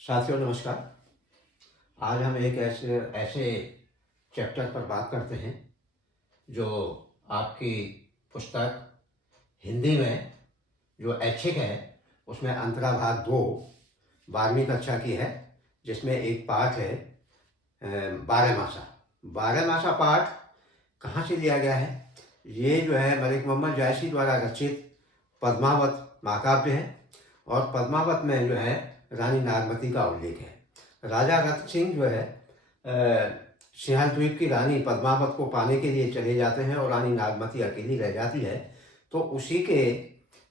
साथियों नमस्कार। आज हम एक ऐसे चैप्टर पर बात करते हैं जो आपकी पुस्तक हिंदी में जो ऐच्छिक है उसमें अंतराभाग 2 12वीं कक्षा की है, जिसमें एक पाठ है बारहमासा। बारहमासा पाठ कहाँ से लिया गया है? ये जो है मलिक मोहम्मद जायसी द्वारा रचित पद्मावत महाकाव्य है और पद्मावत में जो है रानी नागमती का उल्लेख है। राजा रतन सिंह जो है सिंहल द्वीप की रानी पद्मावत को पाने के लिए चले जाते हैं और रानी नागमती अकेली रह जाती है। तो उसी के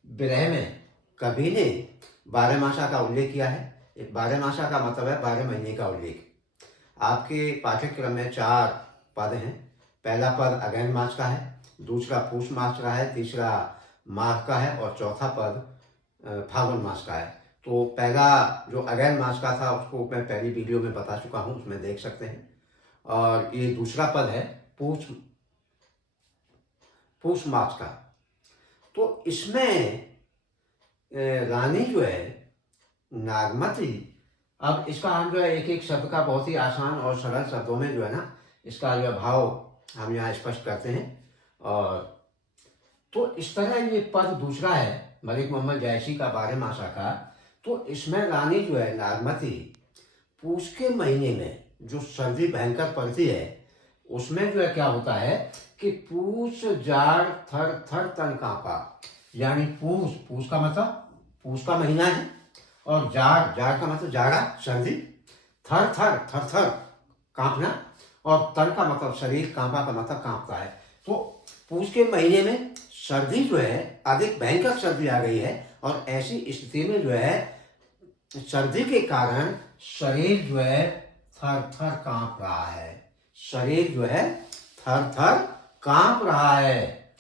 विरह में कवि ने बारहमासा का उल्लेख किया है। बारहमासा का मतलब है 12 महीने का उल्लेख। आपके पाठ्यक्रम में 4 पद हैं। पहला पद अगहन मास का है, दूसरा पूष मास का है, तीसरा माघ का है और चौथा पद फागुन मास का है। तो पहला जो अगहन मास का था उसको मैं पहली वीडियो में बता चुका हूँ, उसमें देख सकते हैं। और ये दूसरा पद है पूष मास का। तो इसमें रानी जो है नागमती, अब इसका हम जो है एक एक शब्द का बहुत ही आसान और सरल शब्दों में जो है ना इसका जो भाव हम यहाँ स्पष्ट करते हैं। और तो इस तरह ये पद दूसरा है मलिक मोहम्मद जायसी का बारहमासा का। तो इसमें रानी जो है नागमती पूष के महीने में जो सर्दी भयंकर पड़ती है उसमें जो है क्या होता है कि पूष जाड़ थर थर तन कांपा, यानी पूष का मतलब पूष का महीना है और जाड़ का मतलब जाड़ा सर्दी, थर थर कांपना और तन का मतलब शरीर, कांपा का मतलब कांपता है। तो पूष के महीने में सर्दी जो है अधिक भयंकर सर्दी आ गई है और ऐसी स्थिति में जो है सर्दी के कारण शरीर जो है थर थर कांप रहा है। शरीर जो है थर थर कांप रहा है।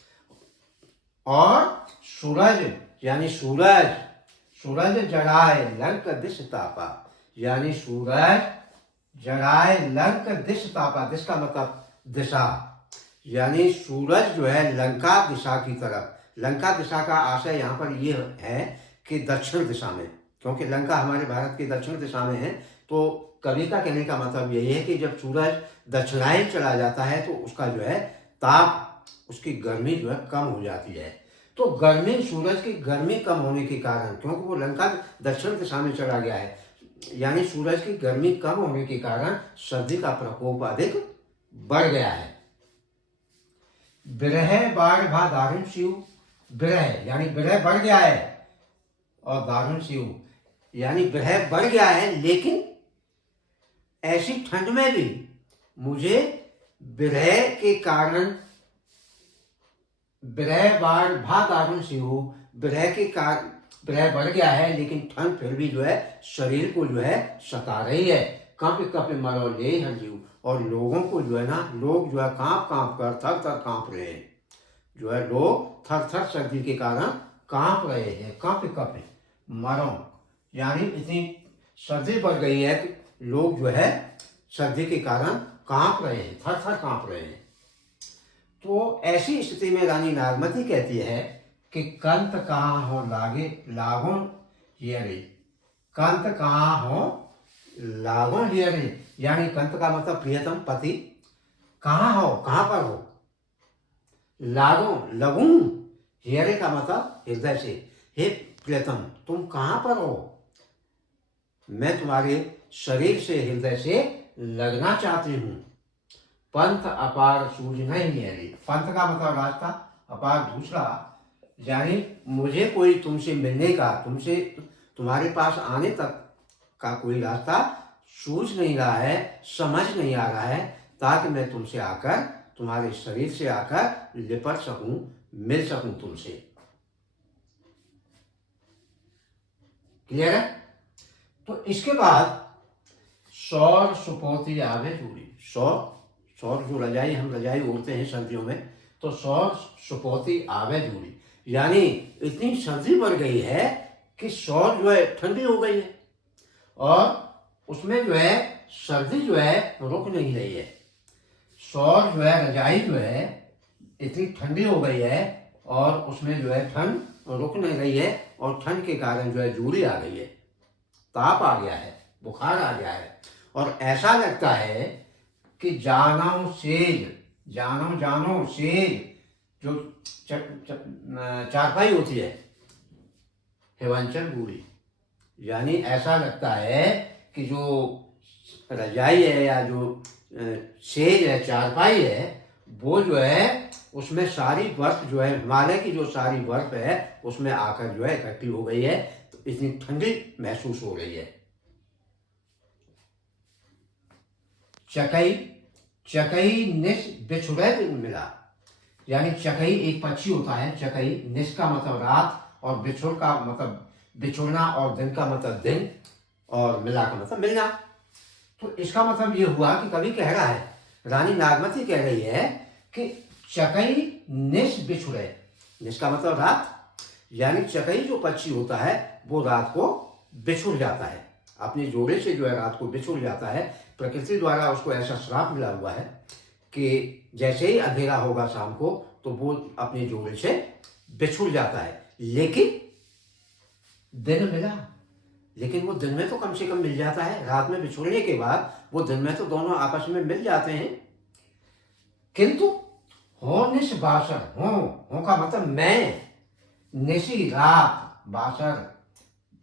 और सूरज यानी सूरज जड़ाए लंक दिश तापा, यानी सूरज जड़ाए लंक दिश तापा। दिश का मतलब दिशा, यानी सूरज जो है लंका दिशा की तरफ। लंका दिशा का आशय यहाँ पर ये है कि दक्षिण दिशा में, क्योंकि लंका हमारे भारत की दक्षिण दिशा में है। तो कवि का कहने का मतलब यही है कि जब सूरज दक्षिणायन चला जाता है तो उसका जो है ताप, उसकी गर्मी जो है कम हो जाती है। तो गर्मी, सूरज की गर्मी कम होने के कारण, क्योंकि वो लंका दक्षिण दिशा में चला गया है, यानी सूरज की गर्मी कम होने के कारण सर्दी का प्रकोप अधिक बढ़ गया है। विरह बाढ़ भा दारुण सियु, विरह यानी विरह बढ़ गया है और दारुण सियु यानी विरह बढ़ गया है, लेकिन ऐसी ठंड में भी मुझे विरह के कारण, विरह बाढ़ भा दारुण सियु, विरह के कारण विरह बढ़ गया है लेकिन ठंड फिर भी जो है शरीर को जो है सता रही है। कंप कप मरो ले हर जीव, और लोगों को जो है ना, लोग जो है कांप कर थर थर कांप रहे हैं। जो है लोग थर थर सर्दी के कारण कांप रहे हैं। कंप कप मरो यानी इतनी सर्दी बढ़ गई है कि लोग जो है सर्दी के कारण कांप रहे हैं, थर थर कांप रहे हैं। तो ऐसी स्थिति में रानी नागमती कहती है कि कंत कहाँ हो लागो हियरे, कंत कहाँ हो लागो हियरे, यानी कंत का मतलब प्रियतम पति, कहाँ हो, कहाँ पर हो, लगूं हियरे का मतलब हृदय से, हे प्रियतम तुम कहाँ पर हो, मैं तुम्हारे शरीर से, हृदय से लगना चाहती हूँ। पंथ अपार सूझ नहीं हियरे, पंथ का मतलब रास्ता, अपार दूसरा, यानी मुझे कोई तुमसे मिलने का, तुमसे तुम्हारे पास आने तक का कोई रास्ता सूझ नहीं रहा है, समझ नहीं आ रहा है, ताकि मैं तुमसे आकर, तुम्हारे शरीर से आकर लिपट सकूं, मिल सकूं तुमसे। क्लियर है? तो इसके बाद सौर सुपोती आवे जुड़ी। सौर जो रजाई, हम रजाई ओढ़ते हैं सर्दियों में, तो सौर सुपोती आवे जुड़ी, यानी इतनी सर्दी बढ़ गई है कि सौर जो है ठंडी हो गई है और उसमें जो है सर्दी जो है रुक नहीं रही है। सौर जो है रजाई जो है इतनी ठंडी हो गई है और उसमें जो है ठंड रुक नहीं रही है और ठंड के कारण जो है जूड़ी आ गई है, ताप आ गया है। बुखार आ जाए और ऐसा लगता है कि जानो सेज, जानो सेज, जो चारपाई होती है हिमाचल बूढ़ी, यानी ऐसा लगता है कि जो रजाई है या जो सेज है, चारपाई है, वो जो है उसमें सारी बर्फ जो है, हिमालय की जो सारी बर्फ है उसमें आकर जो है इकट्ठी हो गई है, तो इतनी ठंडी महसूस हो रही है। चकई, चकई निस बिछुड़े दिन मिला, यानी चकई एक पक्षी होता है। चकई, निस का मतलब रात और बिछुड़ का मतलब बिछुड़ना और दिन का मतलब दिन और मिला का मतलब मिलना। तो इसका मतलब ये हुआ कि कवि कह रहा है, रानी नागमती कह रही है कि चकई निस बिछुड़े, निस का मतलब रात, यानी चकई जो पक्षी होता है वो रात को बिछुड़ जाता है, अपने जोड़े से जो है रात को बिछुड़ जाता है। प्रकृति द्वारा उसको ऐसा श्राप मिला हुआ है कि जैसे ही अंधेरा होगा शाम को तो वो अपने जोड़े से बिछुड़ जाता है। लेकिन दिन मिला, लेकिन वो दिन में तो कम से कम मिल जाता है, रात में बिछुड़ने के बाद वो दिन में तो दोनों आपस में मिल जाते हैं। किंतु हो निश बासर, हो का मतलब मैं, निशी रात, बासर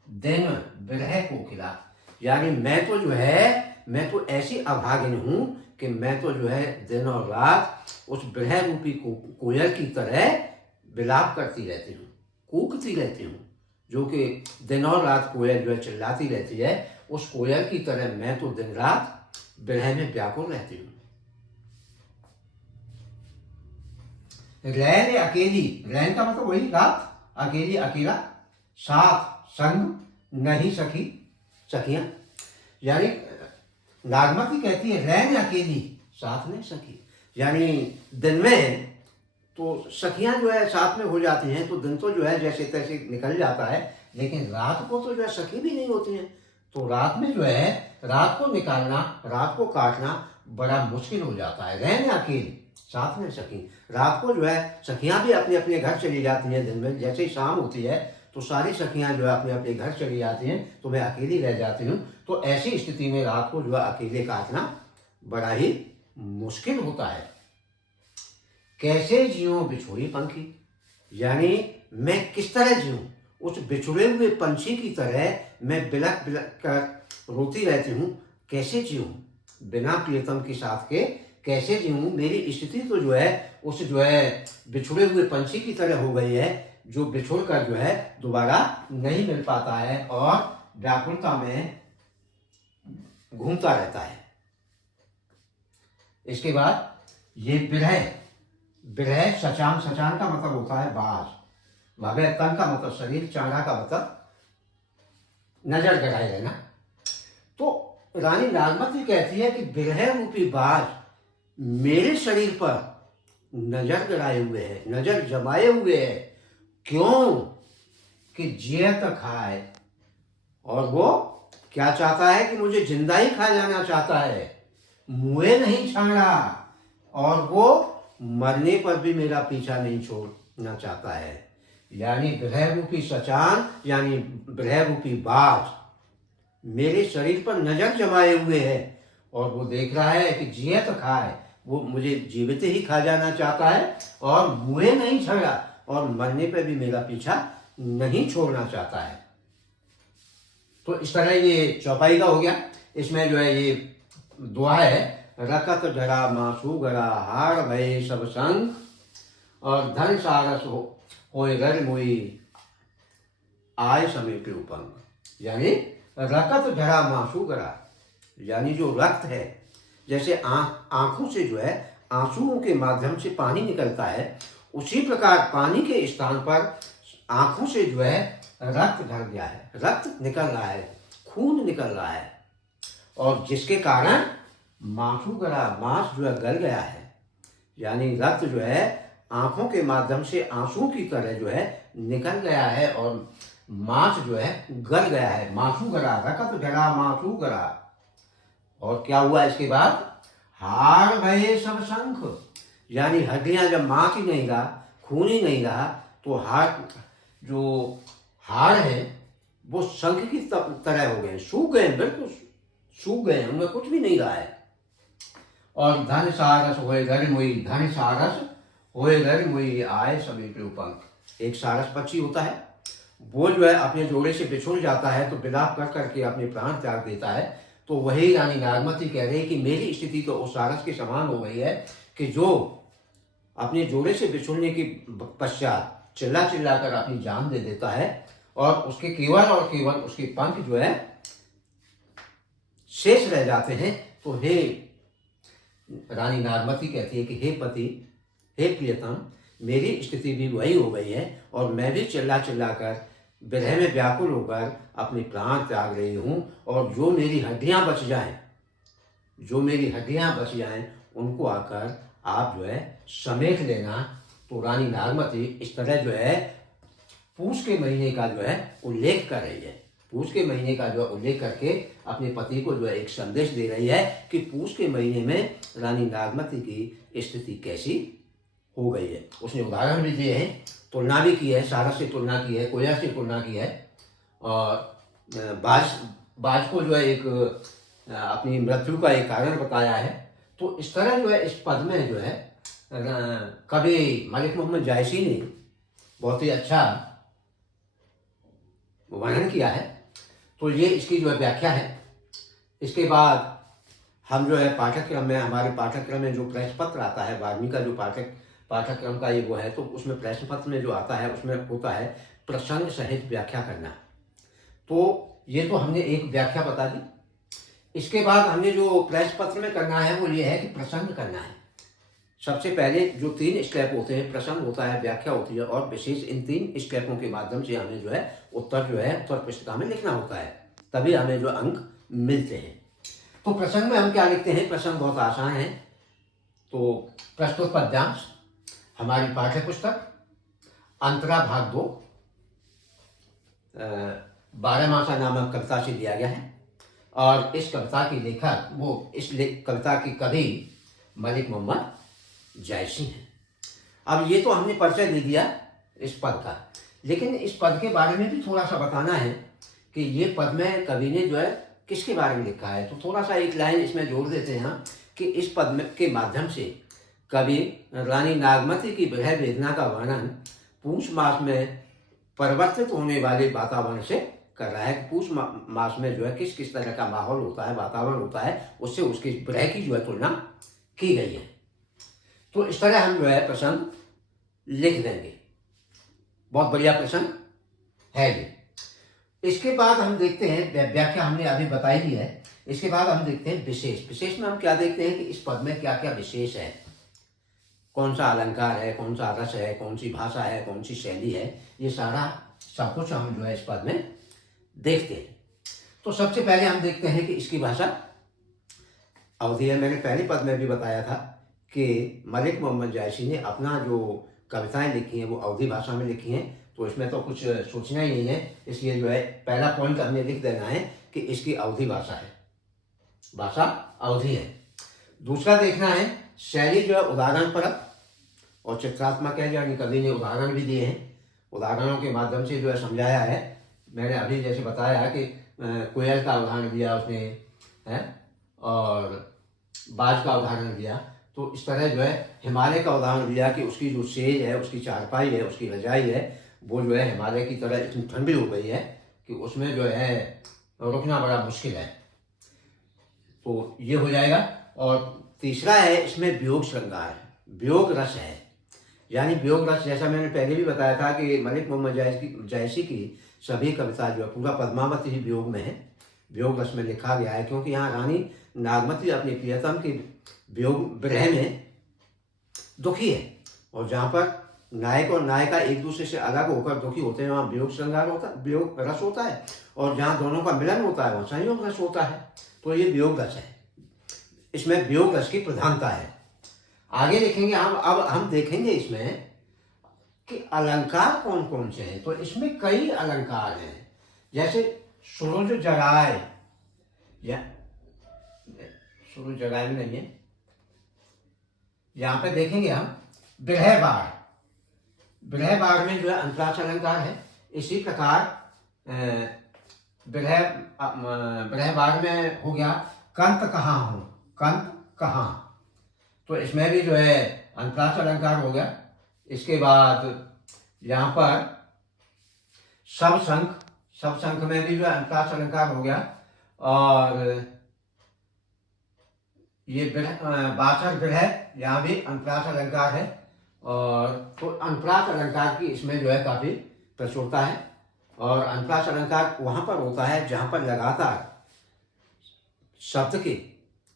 दिन, बिरह को खिला, यानी मैं तो जो है, मैं तो ऐसी अभागिन हूं कि मैं तो जो है दिन और रात उस बिरह रूपी कोयल की तरह विलाप करती रहती हूँ, कूकती रहती हूँ, जो कि दिन और रात कोयल जो है चिल्लाती रहती है, उस कोयल की तरह मैं तो दिन रात बिरह में व्याकुल रहती हूँ। रैन अकेली, रैन का मतलब वही रात, अकेली अकेला, साथ संग नहीं सखी सखियां, यानी नागमती कहती है रैन अकेली साथ नहीं सखी, यानी दिन में तो सखियां जो है साथ में हो जाती हैं तो दिन तो जो है जैसे तैसे निकल जाता है, लेकिन रात को तो जो है सखी भी नहीं होती हैं, तो रात में जो है रात को निकालना, रात को काटना बड़ा मुश्किल हो जाता है। रहने अकेली साथ में सखी, रात को जो है सखियां भी अपने अपने घर चली जाती हैं, दिन में जैसे ही शाम होती है तो सारी सखियां जो है अपने अपने घर चली जाती हैं, तो मैं अकेली रह जाती हूँ। तो ऐसी स्थिति में रात को जो है अकेले काटना बड़ा ही मुश्किल होता है। कैसे जियो बिछोड़ी पंखी, यानी मैं किस तरह जीऊं, उस बिछुड़े हुए पंछी की तरह मैं बिलक बिलक कर रोती रहती हूँ। कैसे जीऊं बिना प्रियतम के साथ के, कैसे जीऊं, मेरी स्थिति तो जो है उस जो है बिछुड़े हुए पंछी की तरह हो गई है, जो बिछुड़ कर जो है दोबारा नहीं मिल पाता है और व्याकुलता में घूमता रहता है। इसके बाद ये बिरह, बिरह सचान, सचान का मतलब होता है बाज, भवे तन का मतलब शरीर, चांदा का मतलब नजर गड़ाए रहना। तो रानी नागमती कहती है कि बिरह रूपी बाज मेरे शरीर पर नजर गड़ाए हुए है, नजर जमाए हुए है। क्यों? कि जियत खाए, और वो क्या चाहता है कि मुझे जिंदा ही खा जाना चाहता है, मुँहे नहीं छाड़ा, और वो मरने पर भी मेरा पीछा नहीं छोड़ना चाहता है। यानी बिरह रूपी सचान, यानी बिरह रूपी बाज मेरे शरीर पर नजर जमाए हुए है और वो देख रहा है कि जिए तो खाए, वो मुझे जीवित ही खा जाना चाहता है और मुँहे नहीं छड़ा और मरने पर भी मेरा पीछा नहीं छोड़ना चाहता है। तो इस तरह ये चौपाई का हो गया। इसमें जो है ये दुआ है, रकत धरा मासू गरा हार भय सब संग, और धन सारस होए रर मोई आय समीपे उपंग, यानी रकत धरा मासू गरा, यानी जो रक्त है, जैसे आंखों से जो है आंसुओं के माध्यम से पानी निकलता है, उसी प्रकार पानी के स्थान पर आंखों से जो है रक्त भर गया है, रक्त निकल रहा है, खून निकल रहा है, और जिसके कारण मांसू गरा, मांस जो है गल गया है, यानी रक्त जो है आंखों के माध्यम से आंसू की तरह जो है निकल गया है और मांस जो है गल गया है। मांसू गरा, रकत गरा मांसू गरा, और क्या हुआ इसके बाद? हार भये सब शंख, यानी हड्डियां जब मांस ही नहीं रहा, खून ही नहीं रहा, तो हार, जो हाड़ है वो शंख की तरह हो गए, सूख गए, बिल्कुल सूख गए हैं, उनमें कुछ भी नहीं रहा है। और धन सारस होए घर मुई, धन सारस होए घर मुई आए सभी के पंख। एक सारस पक्षी होता है, वो जो है अपने जोड़े से बिछुड़ जाता है तो विलाप कर करके अपने प्राण त्याग देता है। तो वही रानी नागमती कह रही है कि मेरी स्थिति तो उस सारस के समान हो गई है कि जो अपने जोड़े से बिछुड़ने के पश्चात चिल्ला चिल्ला कर अपनी जान दे देता है और उसके केवल और केवल उसके पंख जो है शेष रह जाते हैं। तो हे रानी नागमती कहती है कि हे पति, हे प्रियतम, मेरी स्थिति भी वही हो गई है और मैं भी चिल्ला चिल्ला कर विरह में व्याकुल होकर अपने प्राण त्याग रही हूँ। और जो मेरी हड्डियाँ बच जाएं, जो मेरी हड्डियाँ बच जाएं, उनको आकर आप जो है समेट लेना। तो रानी नागमती इस तरह जो है पूष के महीने का जो है उल्लेख कर रही है। पूष के महीने का जो है उल्लेख करके अपने पति को जो है एक संदेश दे रही है कि पूष के महीने में रानी नागमती की स्थिति कैसी हो गई है। उसने उदाहरण भी दिए हैं, तुलना भी की है, सारस से तुलना की है, कोयला से तुलना की है और बाज को जो है एक अपनी मृत्यु का एक कारण बताया है। तो इस तरह जो है इस पद में जो है कवि मलिक मोहम्मद जायसी ने बहुत ही अच्छा वर्णन किया है। तो ये इसकी जो है व्याख्या है। इसके बाद हम जो है पाठ्यक्रम में, हमारे पाठ्यक्रम में जो प्रश्न पत्र आता है, 12वीं का जो पाठ्यक्रम का ये वो है, तो उसमें प्रश्न पत्र में जो आता है उसमें होता है प्रसंग सहित व्याख्या करना। तो ये तो हमने एक व्याख्या बता दी। इसके बाद हमने जो प्रश्न पत्र में करना है वो ये है कि प्रसंग करना है। सबसे पहले जो 3 स्टेप होते हैं, प्रसंग होता है, व्याख्या होती है और विशेष, इन 3 स्टेपों के माध्यम से हमें जो है उत्तर पुस्तिका में लिखना होता है, तभी हमें जो अंक मिलते हैं। तो प्रसंग में हम क्या लिखते हैं? प्रसंग बहुत आसान है। तो प्रस्तुत पद्यांश हमारी पाठ्य पुस्तक अंतरा भाग 2 बारहमासा नामक कविता से लिया गया है और इस कविता की लेखक कविता की कवि मलिक मोहम्मद जायसी हैं। अब ये तो हमने परिचय दे दिया इस पद का, लेकिन इस पद के बारे में भी थोड़ा सा बताना है कि ये पद में कवि ने जो है किसके बारे में लिखा है। तो थोड़ा सा एक लाइन इसमें जोड़ देते हैं कि इस पद में के माध्यम से कवि रानी नागमती की विरह वेदना का वर्णन पूष मास में परिवर्तित होने वाले वातावरण से कर रहा है। पूष मास में जो है किस किस तरह का माहौल होता है, वातावरण होता है, उससे उसकी विरह की जो है तुलना की गई है। तो इस तरह हम जो है प्रसंग लिख देंगे। बहुत बढ़िया प्रसंग है ये। इसके बाद हम देखते हैं, व्याख्या हमने अभी बताई दी है। इसके बाद हम देखते हैं विशेष। विशेष में हम क्या देखते हैं कि इस पद में क्या क्या विशेष है, कौन सा अलंकार है, कौन सा रस है, कौन सी भाषा है, कौन सी शैली है, ये सारा सब कुछ हम जो है इस पद में देखते हैं। तो सबसे पहले हम देखते हैं कि इसकी भाषा अवधी है। मैंने पहले पद में भी बताया था कि मलिक मोहम्मद जायसी ने अपना जो कविताएं लिखी हैं वो अवधी भाषा में लिखी हैं। तो इसमें तो कुछ सोचना ही नहीं है, इसलिए जो है पहला पॉइंट हमने लिख देना है कि इसकी अवधी भाषा है, भाषा अवधी है। दूसरा देखना है शैली जो है उदाहरण परक और चित्रात्मक है, यानी कवि ने उदाहरण भी दिए हैं, उदाहरणों के माध्यम से जो है समझाया है। मैंने अभी जैसे बताया कि कोयल का उदाहरण दिया उसने है और बाज का उदाहरण दिया। तो इस तरह जो है हिमालय का उदाहरण दिया कि उसकी जो सेज है, उसकी चारपाई है, उसकी रजाई है, वो जो है हिमालय की तरह इतनी ठंडी हो गई है कि उसमें जो है रुकना बड़ा मुश्किल है। तो ये हो जाएगा। और तीसरा है इसमें वियोग श्रृंगार, वियोग रस है। यानी वियोग रस, जैसा मैंने पहले भी बताया था कि मलिक मोहम्मद जायसी की सभी कविता जो है पूरा पद्मावती ही वियोग में है, वियोग रस में लिखा गया है। क्योंकि यहाँ रानी नागमती अपनी प्रियतम की वियोग विरह में दुखी है और जहाँ पर नायक और नायिका एक दूसरे से अलग होकर दुखी होते हैं वहाँ वियोग श्रृंगार होता है, वियोग रस होता है। और जहाँ दोनों का मिलन होता है वहाँ संयोग रस होता है। तो ये वियोग रस है, इसमें वियोग रस की प्रधानता है। आगे लिखेंगे हम। अब हम देखेंगे इसमें कि अलंकार कौन कौन से हैं। तो इसमें कई अलंकार हैं, जैसे सूरज जगाए, या सूरज जगाए में नहीं है, यहाँ पे देखेंगे हम विरह बाढ़। विरह बाढ़ में जो है अंतराक्ष अलंकार है। इसी प्रकार बार में हो गया कंत कहाँ हूँ, कंत कहाँ। तो इसमें भी जो है अनुप्रास अलंकार हो गया। इसके बाद यहाँ पर सब शंख में भी जो है अनुप्रास अलंकार हो गया। और ये वाचक ग्रह, यहाँ भी अनुप्रास अलंकार है। और तो अनुप्रास अलंकार की इसमें जो है काफी प्रचुरता है। और अनुप्रास अलंकार वहां पर होता है जहां पर लगातार शब्द के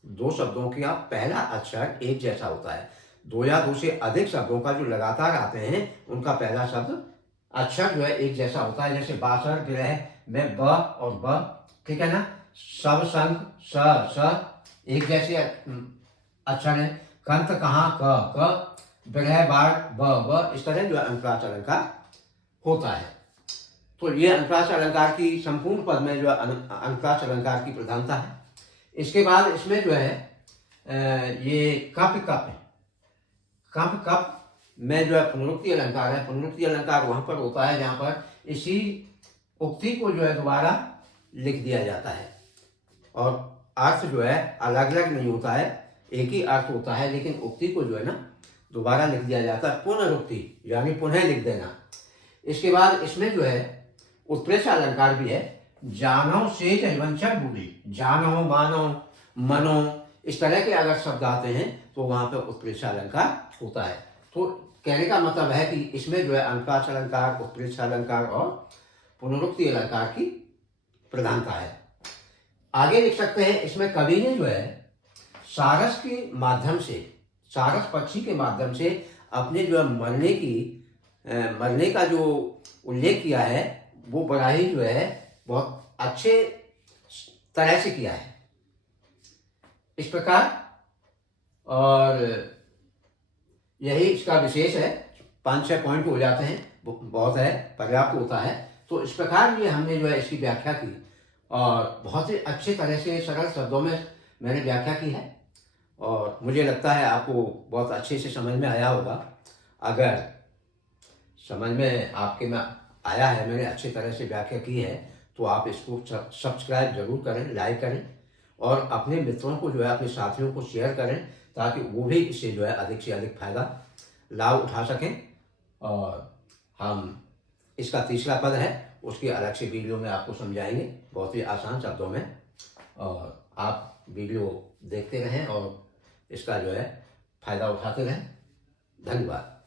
दो शब्दों का पहला अक्षर एक जैसा होता है। दो या दो से अधिक शब्दों का जो लगातार आते हैं उनका पहला शब्द अक्षर जो है एक जैसा होता है। जैसे बासर ग्रह में ब और ब, ठीक है ना। सब संग स एक जैसे अक्षर है। कंत कहाँ क, ग्रह बार ब, इस तरह जो है अनुप्रास अलंकार होता है। तो ये अनुप्रास अलंकार की संपूर्ण पद में जो है अनुप्रास अलंकार की प्रधानता है। इसके बाद इसमें जो है ये कप में जो है पुनरुक्ति अलंकार है। पुनरुक्ति अलंकार वहां पर होता है जहां पर इसी उक्ति को जो है दोबारा लिख दिया जाता है। और अर्थ जो है अलग अलग नहीं होता है, एक ही अर्थ होता है, लेकिन उक्ति को जो है ना दोबारा लिख दिया जाता है। पुनरुक्ति यानी पुनः लिख देना। इसके बाद इसमें जो है उत्प्रेक्ष अलंकार भी है। जानव से वंचक बूढ़ी, जानव मानव मनो, इस तरह के अगर शब्द आते हैं तो वहां पर उत्प्रेक्ष अलंकार होता है। तो कहने का मतलब है कि इसमें जो है अनुप्रास अलंकार, उत्प्रेक्ष अलंकार और पुनरुक्ति अलंकार की प्रधानता है। आगे लिख सकते हैं, इसमें कवि ने जो है सारस के माध्यम से, सारस पक्षी के माध्यम से अपने जो है मरने का जो उल्लेख किया है वो बड़ा ही जो है बहुत अच्छे तरह से किया है इस प्रकार। और यही इसका विशेष है। 5-6 पॉइंट हो जाते हैं, बहुत है, पर्याप्त होता है। तो इस प्रकार ये हमने जो है इसकी व्याख्या की और बहुत ही अच्छे तरह से सरल शब्दों में मैंने व्याख्या की है। और मुझे लगता है आपको बहुत अच्छे से समझ में आया होगा। अगर समझ में आपके में आया है, मैंने अच्छी तरह से व्याख्या की है, तो आप इसको सब्सक्राइब जरूर करें, लाइक करें और अपने मित्रों को जो है, अपने साथियों को शेयर करें, ताकि वो भी इससे जो है अधिक से अधिक फायदा लाभ उठा सकें। और हम इसका तीसरा पद है, उसकी अलग से वीडियो में आपको समझाएंगे बहुत ही आसान शब्दों में। और आप वीडियो देखते रहें और इसका जो है फायदा उठाते रहें। धन्यवाद।